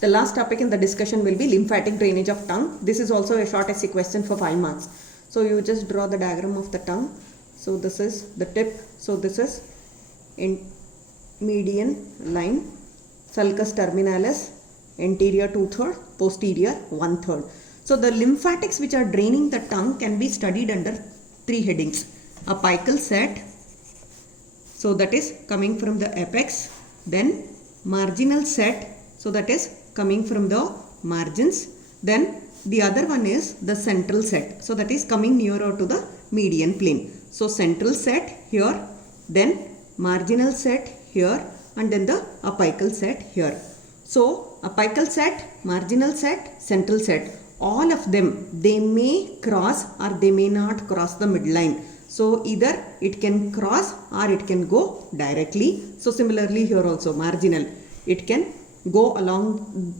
The last topic in the discussion will be lymphatic drainage of tongue. This is also a short essay question for 5 marks. So you just draw the diagram of the tongue. So this is the tip. So this is in median line, sulcus terminalis, anterior 2/3, posterior 1/3. So the lymphatics which are draining the tongue can be studied under 3 headings. Apical set, so that is coming from the apex, then marginal set, so that is coming from the margins, then the other one is the central set, so that is coming nearer to the median plane. So central set here, then marginal set here, and then the apical set here. So apical set, marginal set, central set, all of them, they may cross or they may not cross the midline. So either it can cross or it can go directly. So similarly here also marginal, it can go along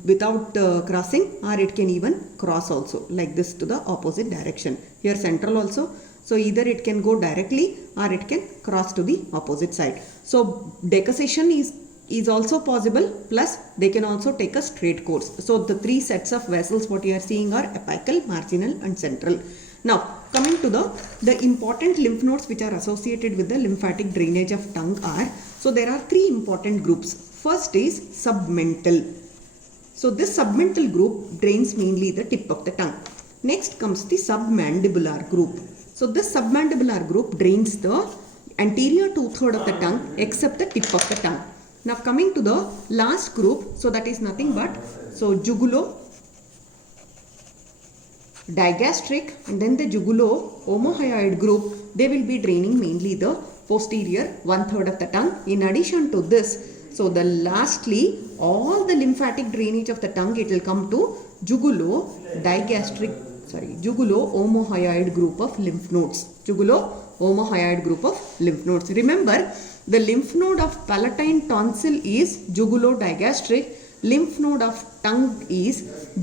without crossing, or it can even cross also like this to the opposite direction. Here central also, so either it can go directly or it can cross to the opposite side. So decussation is also possible, plus they can also take a straight course. So the 3 sets of vessels what you are seeing are apical, marginal and central. Now coming to the important lymph nodes which are associated with the lymphatic drainage of tongue are, so there are 3 important groups. First is submental. So this submental group drains mainly the tip of the tongue. Next comes the submandibular group. So this submandibular group drains the anterior 2/3 of the tongue except the tip of the tongue. Now coming to the last group, so that is nothing but, so jugulo digastric and then the jugulo-omohyoid group, they will be draining mainly the posterior 1/3 of the tongue. In addition to this, so the lastly, all the lymphatic drainage of the tongue, it will come to jugulo-omohyoid group of lymph nodes. Jugulo-omohyoid group of lymph nodes. Remember, the lymph node of palatine tonsil is jugulo-digastric. Lymph node of tongue is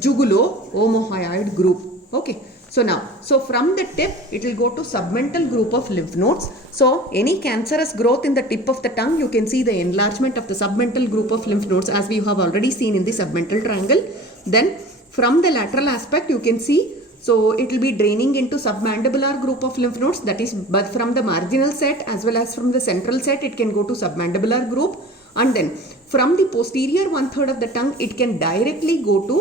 jugulo-omohyoid group. Okay. So now, so from the tip, it will go to submental group of lymph nodes. So any cancerous growth in the tip of the tongue, you can see the enlargement of the submental group of lymph nodes as we have already seen in the submental triangle. Then from the lateral aspect, you can see, so it will be draining into submandibular group of lymph nodes, that is, but from the marginal set as well as from the central set, it can go to submandibular group. And then from the posterior 1/3 of the tongue, it can directly go to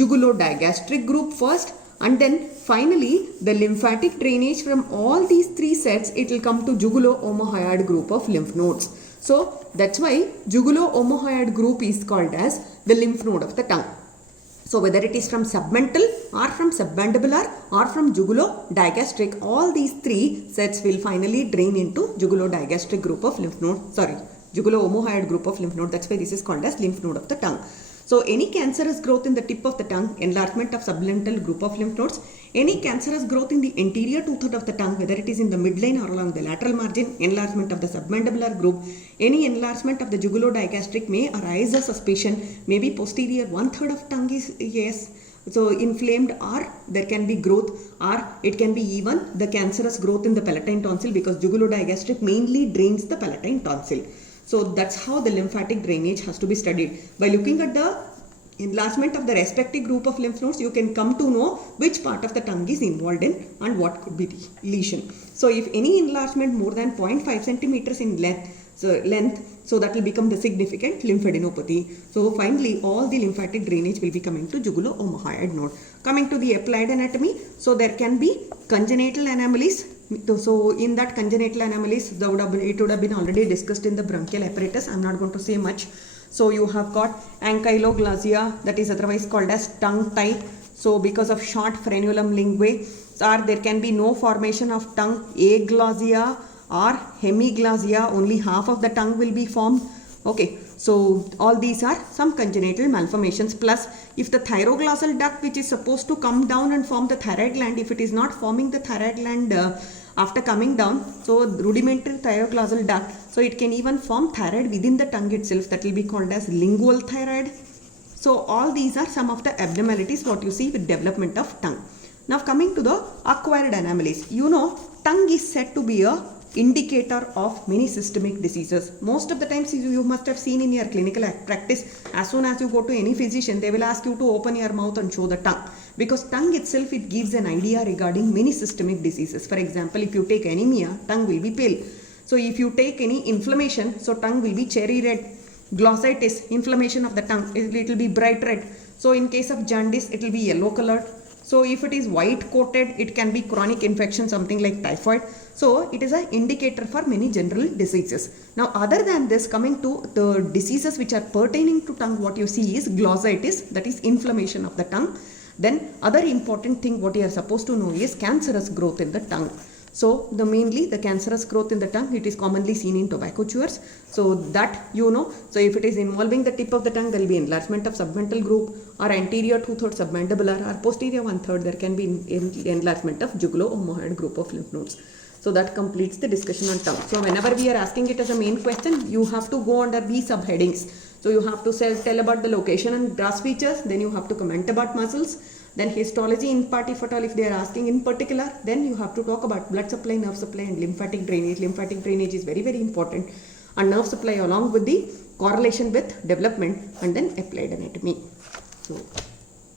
jugulo-digastric group first. And then finally, the lymphatic drainage from all these 3 sets, it will come to jugulo-omohyoid group of lymph nodes. So that's why jugulo-omohyoid group is called as the lymph node of the tongue. So whether it is from submental or from submandibular or from jugulo-digastric, all these 3 sets will finally drain into jugulo-digastric group of lymph node. Jugulo-omohyoid group of lymph node. That's why this is called as lymph node of the tongue. So any cancerous growth in the tip of the tongue, enlargement of submental group of lymph nodes. Any cancerous growth in the anterior 2/3 of the tongue, whether it is in the midline or along the lateral margin, enlargement of the submandibular group. Any enlargement of the jugulo-digastric may arise a suspicion, maybe posterior 1/3 of tongue is, yes, so inflamed, or there can be growth, or it can be even the cancerous growth in the palatine tonsil, because jugulo-digastric mainly drains the palatine tonsil. So that's how the lymphatic drainage has to be studied. By looking at the enlargement of the respective group of lymph nodes, you can come to know which part of the tongue is involved in and what could be the lesion. So if any enlargement more than 0.5 centimeters in length, so that will become the significant lymphadenopathy. So finally, all the lymphatic drainage will be coming to jugulo-omohyoid node. Coming to the applied anatomy, so there can be congenital anomalies. So in that congenital anomalies, it would have been already discussed in the bronchial apparatus. I'm not going to say much. So you have got ankylosing, that is otherwise called as tongue tie. So because of short frenulum linguae, or there can be no formation of tongue aglossia or hemiglossia, only half of the tongue will be formed. Okay, so all these are some congenital malformations. Plus, if the thyroglossal duct, which is supposed to come down and form the thyroid gland, if it is not forming the thyroid gland after coming down, so rudimentary thyroglossal duct, so it can even form thyroid within the tongue itself, that will be called as lingual thyroid. So all these are some of the abnormalities what you see with development of tongue. Now coming to the acquired anomalies, you know tongue is said to be a indicator of many systemic diseases. Most of the times you must have seen in your clinical practice, as soon as you go to any physician, they will ask you to open your mouth and show the tongue, because tongue itself, it gives an idea regarding many systemic diseases. For example, if you take anemia, tongue will be pale. So if you take any inflammation, so tongue will be cherry red. Glossitis, inflammation of the tongue, it will be bright red. So in case of jaundice, it will be yellow colored. So if it is white coated, it can be chronic infection, something like typhoid. So it is an indicator for many general diseases. Now other than this, coming to the diseases which are pertaining to tongue, what you see is glossitis, that is inflammation of the tongue. Then other important thing what you are supposed to know is cancerous growth in the tongue. So mainly the cancerous growth in the tongue, it is commonly seen in tobacco chewers. So that you know. So if it is involving the tip of the tongue, there will be enlargement of submental group, or anterior 2/3 submandibular, or posterior 1/3 there can be enlargement of jugulo-omohyoid group of lymph nodes. So that completes the discussion on tongue. So whenever we are asking it as a main question, you have to go under these subheadings. So you have to tell about the location and grass features, then you have to comment about muscles, then histology in part, if at all, if they are asking in particular, then you have to talk about blood supply, nerve supply, and lymphatic drainage. Lymphatic drainage is very, very important, and nerve supply along with the correlation with development, and then applied anatomy. So